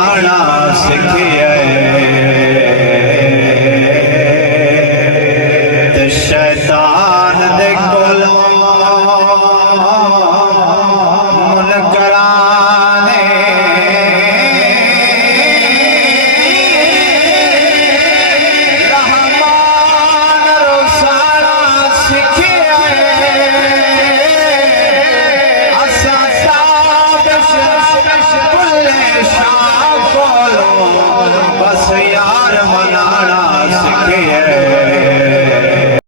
आना सिखिए ते शैतान दे कोलों मुनकराने रहमान रोसाना सिखिए असा साबिश बुल्ले शाह कोलों बस यार मन